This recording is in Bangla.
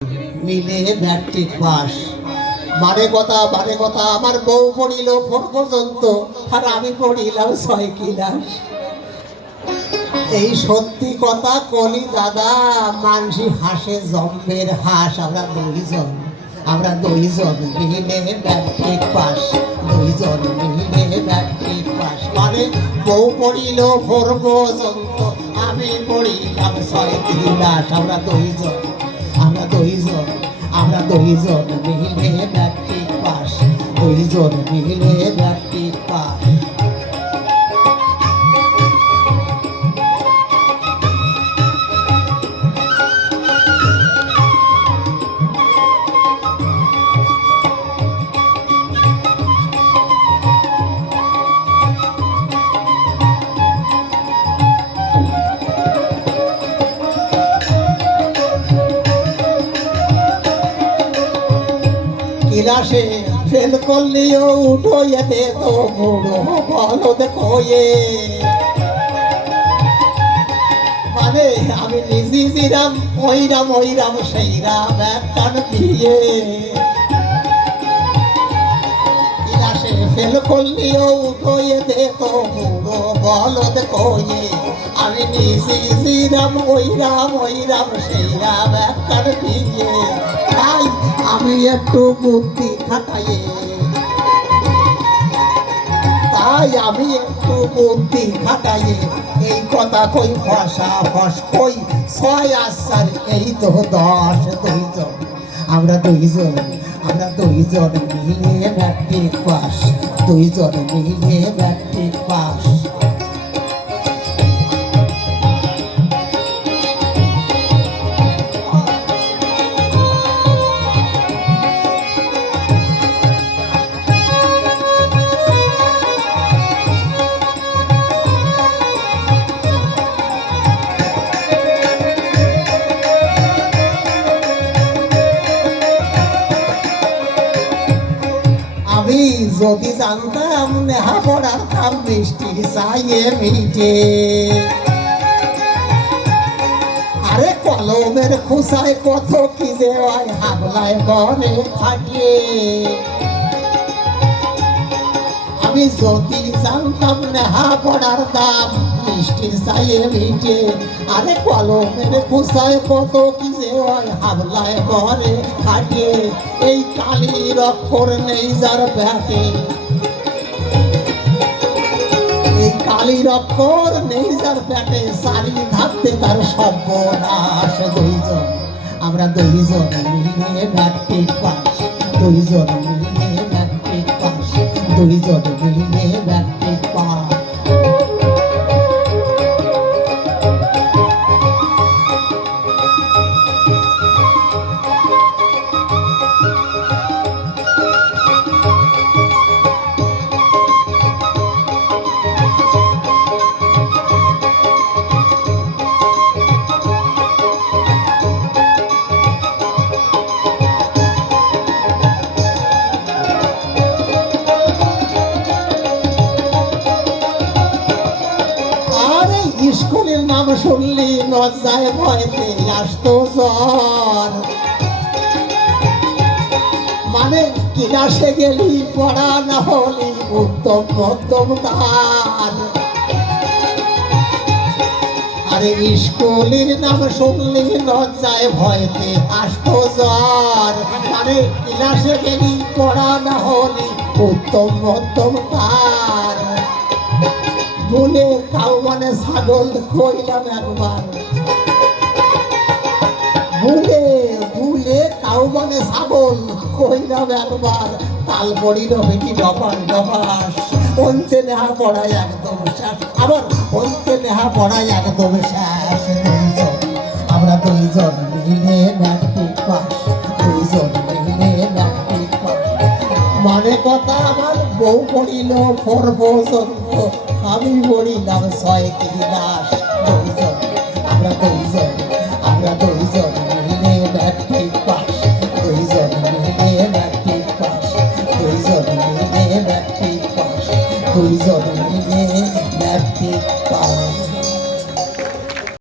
মিলে ম্যাট্রিক পাস। মানে কথা আমার বউ পড়িল 4 পর্যন্ত আর আমি পড়িলাম 6 ক্লাস। এই সত্যি কথা কলি দাদা, মানসি হাসে জম্বের হাস। আমরা দুইজন মিলে ম্যাট্রিক পাস, দুইজন মিলে ম্যাট্রিক পাস। মানে বউ পড়িল 4 পর্যন্ত, আমি পড়িলাম 6 ক্লাস। আমরা দুইজন মিলে ম্যাট্রিক পাস, দুইজন মিলে ম্যাট্রিক পাস। ক্লাসে ফেল করলেও উঠো এতে তো বুড়ো বলো দেখো মানে আমি নিজে জিরাম ওইরাম সেইরাম একটান বিয়ে। ক্লাসে ফেল করলেও উঠো এতে তো বুড়ো বলো দেখো আমি নিজে জিরাম ওইরাম সেইরাম একটান বিয়ে। তাই আমি একটু বুদ্ধি খাটাইয়ে, এই কথা কই ফসা ফস কই 6 আর 4 এই তো 10। আমরা দুইজন মিলে ম্যাট্রিক পাস, দুইজন মিলে ম্যাট্রিক পাস। আমি যদি জানতাম নেহা পড়ার দাম মিষ্টি চাইয়ে মিটে, আরে কলমের খোসায় কত কি যে হয় হাবলায় বনে থাকে। আমি যদি জানতাম নেহা পড়ার দাম মিষ্টি চাইয়ে মিটে, আরে কলমের খোসায় কত কি যে হয় হাবলায় বনে থাকে। এই কালির অক্ষর নেই যার ব্যাটে, এই কালির অক্ষর নেই যার ব্যাটে, সারি থাকতে তার সর্বনাশ। আমরা দুইজন মিলে ম্যাট্রিক পাস, দুইজন মিলে ম্যাট্রিক পাস, দুইজন মিলে ম্যাট্রিক পাস। স্কুলের নাম শুনলি লজ্জায় ভয়তে আসতো জ্বর। মানে ক্লাসে গেলি পড়া না হলি উত্তম মধ্যম তার। আরে স্কুলের নাম শুনলি লজ্জায় ভয়তে আসতো জ্বর। মানে ক্লাসে গেলি পড়া না হলি উত্তম মধ্যম তার। ভুলে কাউ মানে ছাগল কইলাম একবার, ভুলে কাউ মানে ছাগল কইলাম একবার। তাল পড়িল হইকি ডপাস, অন্তে নেহা পড়ায় একদম শেষ। আবার অন্তে নেহা পড়ায় একদম শেষ। আমরা দুইজন মিলে ম্যাট্রিক পাস, দুইজন মিলে ম্যাট্রিক পাস। মানে কথা আমার বউ পড়িল 4 পর্যন্ত, আমি পড়িলাম 6 ক্লাস। আমরা দুইজন